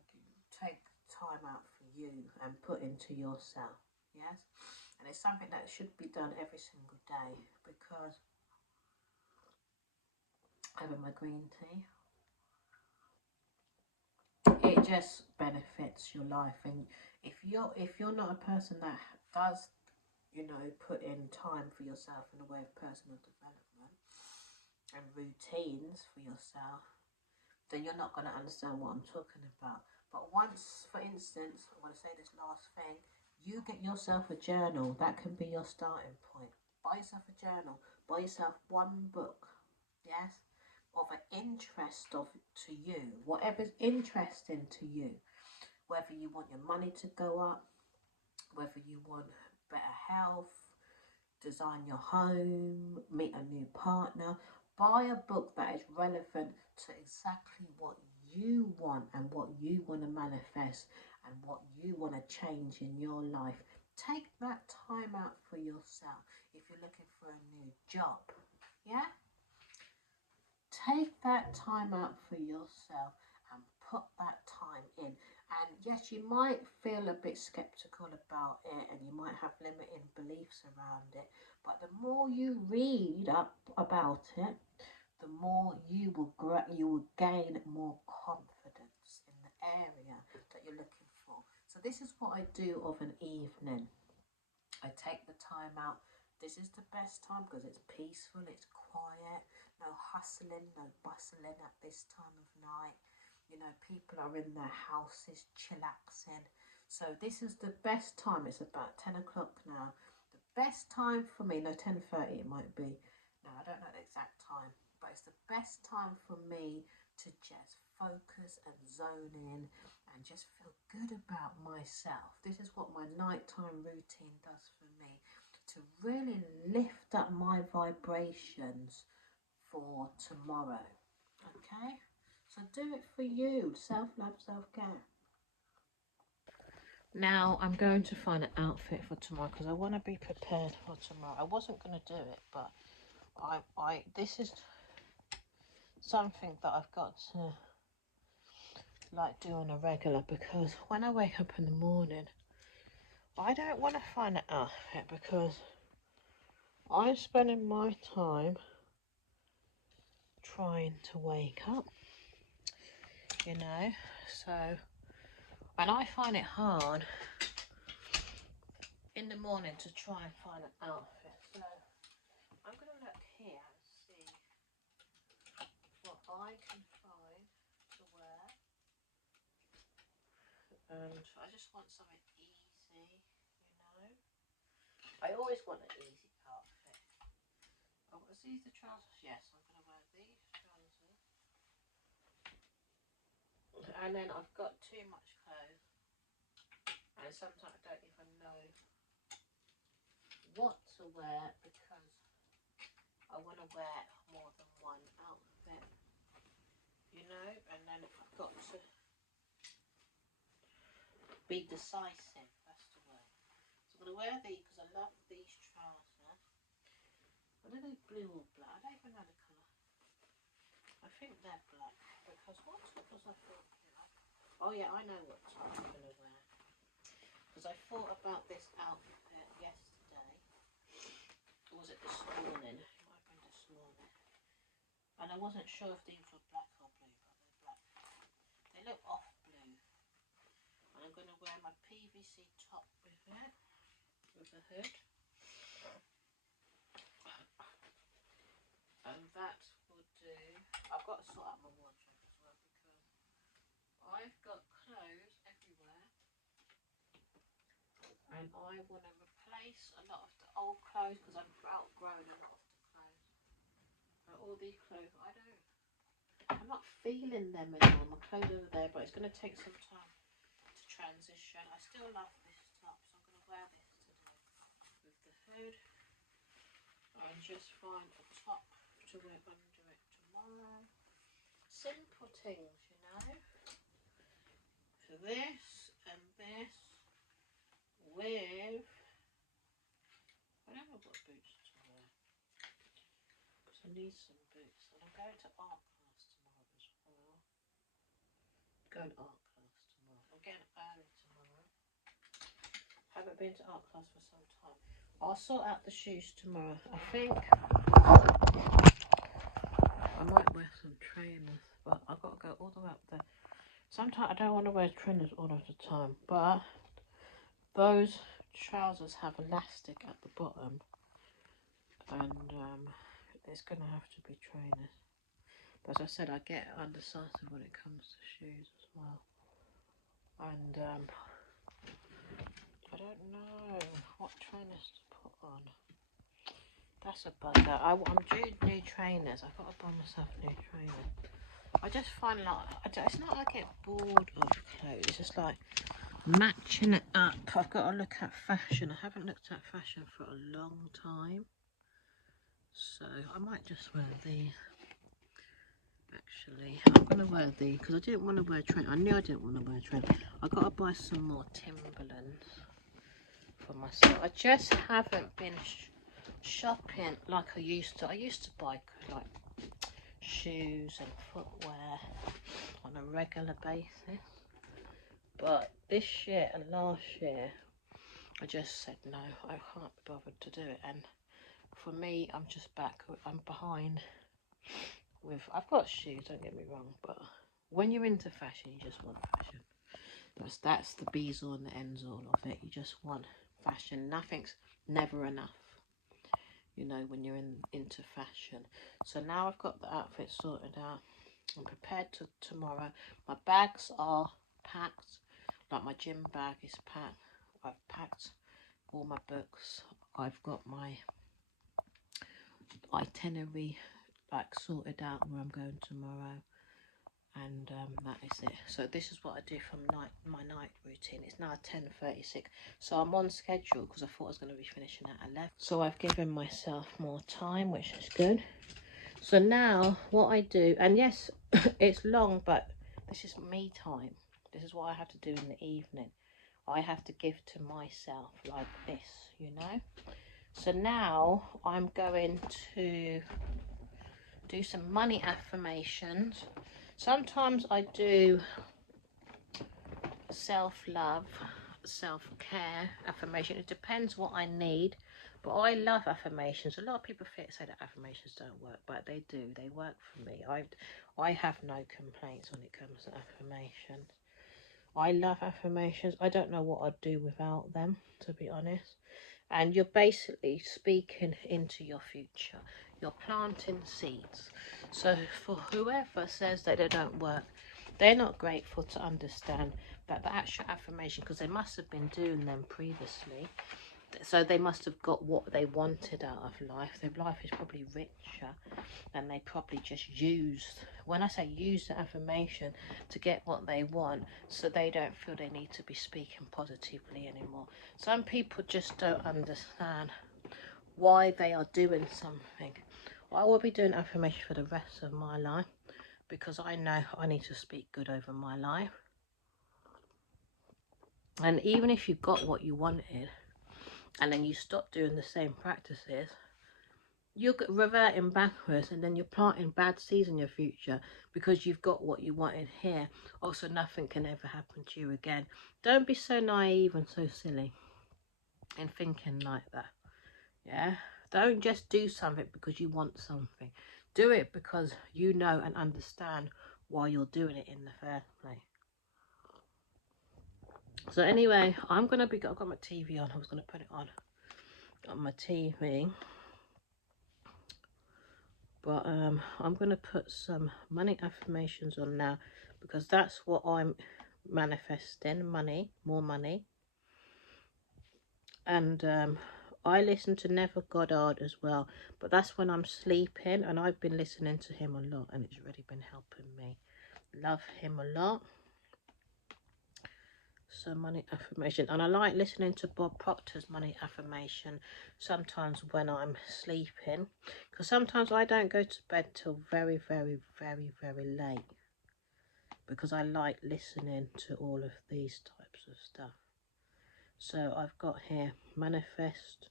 take time out for you and put into yourself, yes? And it's something that should be done every single day, because having my green tea, it just benefits your life. And if you're not a person that does, you know, put in time for yourself in the way of personal development and routines for yourself, then you're not going to understand what I'm talking about. But once, for instance, I want to say this last thing, you get yourself a journal. That can be your starting point. Buy yourself a journal. Buy yourself one book, yes, of an interest to you, whatever's interesting to you, whether you want your money to go up, whether you want better health, design your home, meet a new partner. Buy a book that is relevant to exactly what you want and what you want to manifest and what you want to change in your life. Take that time out for yourself. If you're looking for a new job, yeah? Take that time out for yourself and put that time in. And yes, you might feel a bit skeptical about it and you might have limiting beliefs around it, but the more you read up about it, the more you will grow, you will gain more confidence in the area that you're looking for. So this is what I do of an evening. I take the time out. This is the best time because it's peaceful, it's quiet, no hustling, no bustling at this time of night. You know, people are in their houses chillaxing. So this is the best time. It's about 10 o'clock now. The best time for me, no, 10:30 it might be. No, I don't know the exact time, but it's the best time for me to just focus and zone in and just feel good about myself. This is what my nighttime routine does for me, to really lift up my vibrations for tomorrow. Okay, so do it for you. Self-love, self-care. Now I'm going to find an outfit for tomorrow because I want to be prepared for tomorrow. I wasn't going to do it, but I this is something that I've got to like do on a regular, because when I wake up in the morning I don't want to find an outfit because I'm spending my time trying to wake up, you know, so, and I find it hard in the morning to try and find an outfit. So I'm going to look here and see what I can find to wear, and I just want something easy, you know. I always want an easy outfit. Oh, is these the trousers? Yes, I'm going to wear these trousers. And then I've got too much clothes, and sometimes I don't even know what to wear because I want to wear more than one outfit, you know, and then I've got to be decisive, that's the word. So I'm going to wear these because I love these trousers. I don't know, blue or black, I don't even know the colour. I think they're black, because what top was I thinking of? Oh yeah, I know what top I'm going to wear. Because I thought about this outfit yesterday. Or was it this morning? It might have been this morning. And I wasn't sure if these were black or blue, but they're black. They look off blue. And I'm going to wear my PVC top with it, with the hood. And that will do. I've got to sort out my wardrobe as well because I've got clothes everywhere. And I want to replace a lot of the old clothes because I've outgrown a lot of the clothes. But all these clothes, I'm not feeling them anymore. My clothes are there, but it's going to take some time to transition. I still love this top, so I'm going to wear this today with the hood. And just find a top to wear under it tomorrow. Simple things, you know. So this and this with, I don't know what boots to wear because I need some boots. And I'm going to art class tomorrow as well. Going to art class tomorrow. I'm getting early tomorrow. Haven't been to art class for some time. I'll sort out the shoes tomorrow. I think I might wear some trainers, but I've got to go all the way up there. Sometimes I don't want to wear trainers all of the time, but those trousers have elastic at the bottom, and it's going to have to be trainers. But as I said, I get undecisive when it comes to shoes as well. And I don't know what trainers to put on. That's a bugger. I'm due new trainers. I've got to buy myself new trainers. I just find like, it's not like I get bored of clothes. It's just like, matching it up. I've got to look at fashion. I haven't looked at fashion for a long time, so I might just wear these. Actually, I'm gonna wear these because I didn't want to wear train. I knew I didn't want to wear train. I got to buy some more Timberlands for myself. I just haven't been shopping like I used to. I used to buy like shoes and footwear on a regular basis, but this year and last year I just said no, I can't be bothered to do it. And for me, I'm just back, I'm behind with, I've got shoes, don't get me wrong, but when you're into fashion, you just want fashion. That's the bees all and the ends all of it. You just want fashion. Nothing's never enough, you know, when you're into fashion. So now I've got the outfit sorted out. I'm prepared to tomorrow. My bags are packed. Like my gym bag is packed. I've packed all my books. I've got my itinerary like sorted out where I'm going tomorrow, and that is it. So this is what I do from my night routine. It's now 10:36, so I'm on schedule because I thought I was going to be finishing at 11. So I've given myself more time, which is good. So now what I do, and yes, it's long, but this is me time. This is what I have to do in the evening. I have to give to myself like this, you know. So now I'm going to do some money affirmations. Sometimes I do self-love, self-care affirmation. It depends what I need, but I love affirmations. A lot of people say that affirmations don't work, but they do. They work for me. I have no complaints when it comes to affirmations. I love affirmations. I don't know what I'd do without them, to be honest. And you're basically speaking into your future. You're planting seeds. So for whoever says that they don't work, they're not grateful to understand that the actual affirmation, because they must have been doing them previously, so they must have got what they wanted out of life. Their life is probably richer, and they probably just used, when I say use the affirmation to get what they want, so they don't feel they need to be speaking positively anymore. Some people just don't understand why they are doing something. I will be doing affirmation for the rest of my life because I know I need to speak good over my life. And even if you got what you wanted and then you stop doing the same practices, you're reverting backwards, and then you're planting bad seeds in your future because you've got what you wanted here. Also, nothing can ever happen to you again. Don't be so naive and so silly in thinking like that. Yeah, don't just do something because you want something. Do it because you know and understand why you're doing it in the first place. So anyway, I've got my TV on. I was gonna put it on my TV. But I'm going to put some money affirmations on now because that's what I'm manifesting. Money, more money. And I listen to Neville Goddard as well, but that's when I'm sleeping, and I've been listening to him a lot and it's really been helping me. Love him a lot. So money affirmation, and I like listening to Bob Proctor's money affirmation sometimes when I'm sleeping, because sometimes I don't go to bed till very late because I like listening to all of these types of stuff. So I've got here, manifest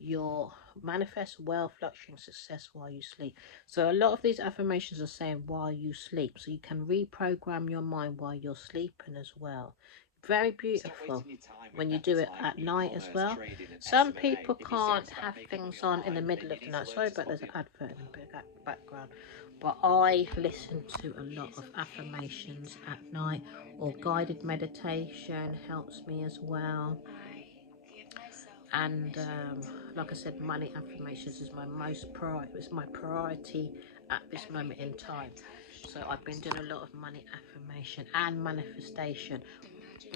wealth, luxury and success while you sleep. So a lot of these affirmations are saying while you sleep, so you can reprogram your mind while you're sleeping as well. Very beautiful when you do it at night as well. Some people can't have things on in the middle of the night. Sorry, but there's an advert in the background. But I listen to a lot of affirmations at night, or guided meditation helps me as well. And like I said, money affirmations is my priority at this moment in time. So I've been doing a lot of money affirmation and manifestation.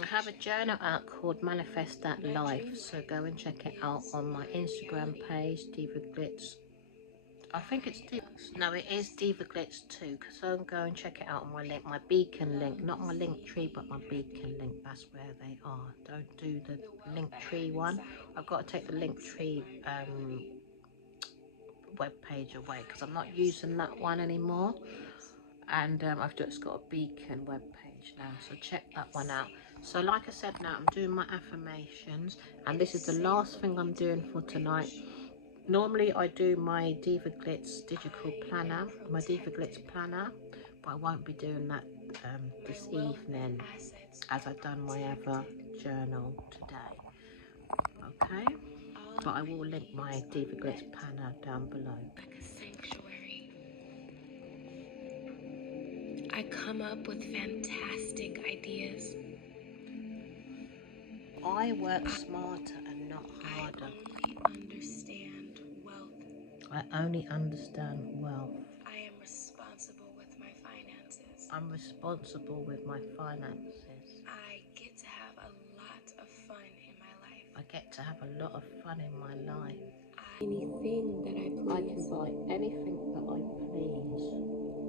I have a journal out called Manifest That Life, so go and check it out on my Instagram page, Diva Glitz I think it's no, it is Diva Glitz 2, because I'll go and check it out on my link, my beacon link, not my link tree, but my beacon link. That's where they are. Don't do the link tree one. I've got to take the link tree web page away because I'm not using that one anymore, and I've just got a beacon web page now, so check that one out. So like I said, now I'm doing my affirmations, and this is the last thing I'm doing for tonight. Normally I do my Diva Glitz digital planner, my Diva Glitz planner, but I won't be doing that this evening as I've done my other journal today. Okay, but I will link my Diva Glitz planner down below. Like a sanctuary. I come up with fantastic ideas. I work smarter and not harder. I only understand wealth. I only understand wealth. I am responsible with my finances. I'm responsible with my finances. I get to have a lot of fun in my life. I get to have a lot of fun in my life. Anything that I please. I can buy anything that I please.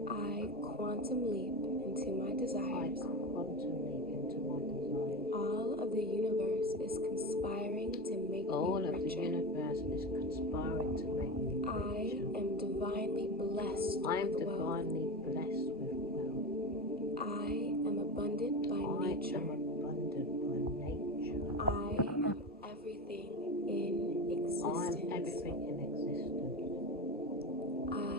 I quantum leap into my desires. I quantum leap into my desires. All of the universe is conspiring to make me richer. All of the universe is conspiring to make me richer. I am divinely blessed. I am divinely blessed with wealth. I am abundant by nature. I am abundant by nature. I am everything in existence. I am everything in existence. I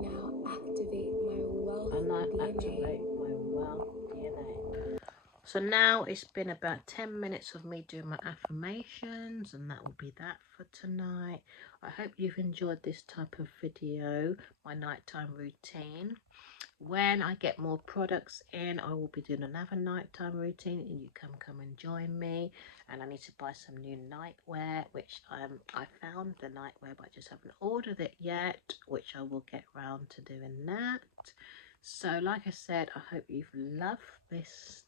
now activate my wealth And I DNA. activate my wealth DNA. So now it's been about 10 minutes of me doing my affirmations, and that will be that for tonight. I hope you've enjoyed this type of video, my nighttime routine. When I get more products in, I will be doing another nighttime routine, and you can come and join me. And I need to buy some new nightwear, which I found the nightwear, but I just haven't ordered it yet, which I will get round to doing that. So like I said, I hope you've loved this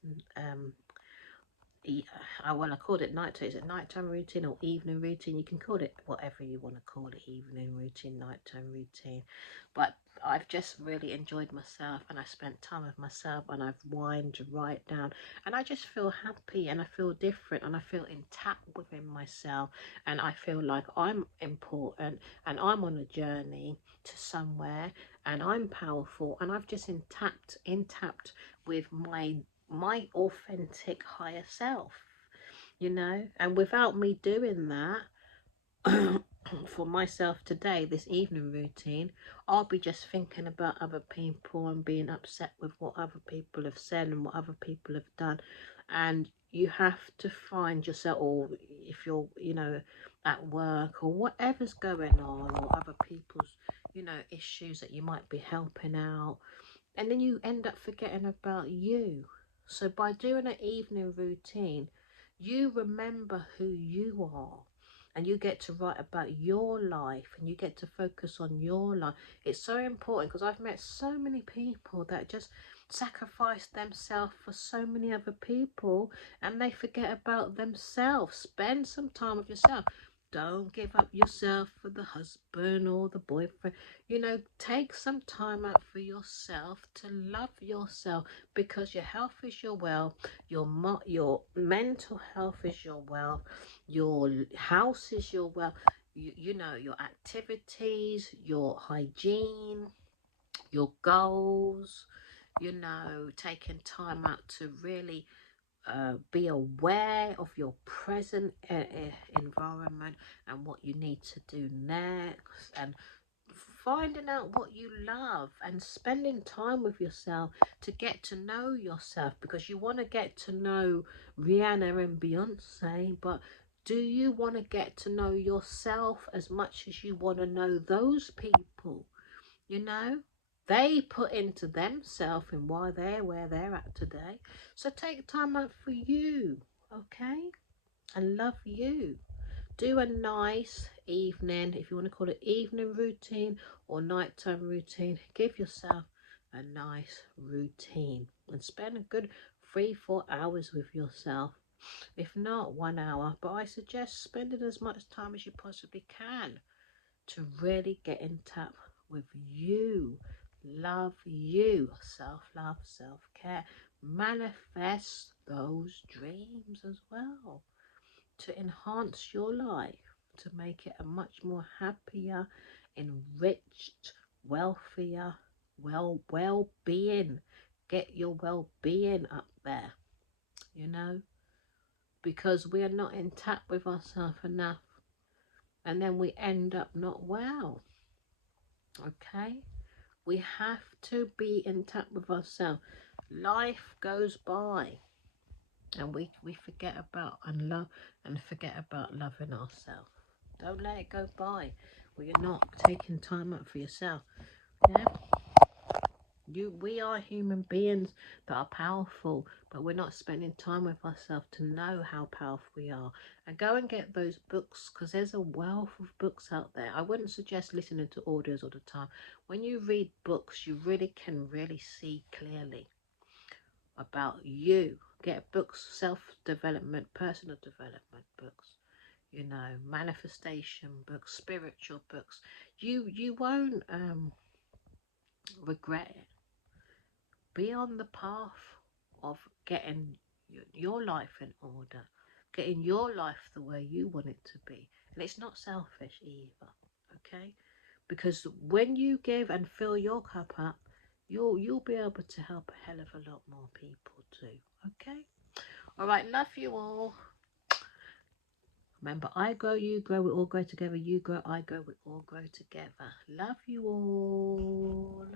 well, I called it nighttime. Is it nighttime routine or evening routine? You can call it whatever you want to call it, evening routine, nighttime routine. But I've just really enjoyed myself, and I spent time with myself, and I've whined right down, and I just feel happy, and I feel different, and I feel intact within myself, and I feel like I'm important, and I'm on a journey to somewhere, and I'm powerful, and I've just intact with my authentic higher self, you know. And without me doing that for myself today, this evening routine, I'll be just thinking about other people and being upset with what other people have said and what other people have done. And you have to find yourself, or if you're, you know, at work or whatever's going on, or other people's, you know, issues that you might be helping out, and then you end up forgetting about you. So by doing an evening routine, you remember who you are, and you get to write about your life, and you get to focus on your life. It's so important, because I've met so many people that just sacrifice themselves for so many other people, and they forget about themselves. Spend some time with yourself. Don't give up yourself for the husband or the boyfriend. You know, take some time out for yourself to love yourself, because your health is your wealth. Your mental health is your wealth. Your house is your wealth. You know, your activities, your hygiene, your goals. You know, taking time out to really be aware of your present environment and what you need to do next, and finding out what you love and spending time with yourself to get to know yourself, because you want to get to know Rihanna and Beyonce, but do you want to get to know yourself as much as you want to know those people? You know, they put into themselves and why they're where they're at today. So take time out for you, okay? And love you. Do a nice evening, if you want to call it evening routine or nighttime routine. Give yourself a nice routine and spend a good 3-4 hours with yourself. If not, 1 hour. But I suggest spending as much time as you possibly can to really get in touch with you. Love you. Self-love, self-care. Manifest those dreams as well, to enhance your life, to make it a much more happier, enriched, wealthier, well-being. Get your well-being up there, you know, because we are not in touch with ourselves enough, and then we end up not well. Okay, we have to be in touch with ourselves. Life goes by, and we forget about and forget about loving ourselves. Don't let it go by where you're not taking time out for yourself. Yeah, we are human beings that are powerful, but we're not spending time with ourselves to know how powerful we are. And go and get those books, because there's a wealth of books out there. I wouldn't suggest listening to audios all the time. When you read books, you really can see clearly about you. Get books, self-development, personal development books, you know, manifestation books, spiritual books. You won't regret it. Be on the path of getting your life in order, getting your life the way you want it to be. And it's not selfish either, okay? Because when you give and fill your cup up, you'll be able to help a hell of a lot more people too, okay? All right, love you all. Remember, I grow, you grow, we all grow together. You grow, I grow, we all grow together. Love you all.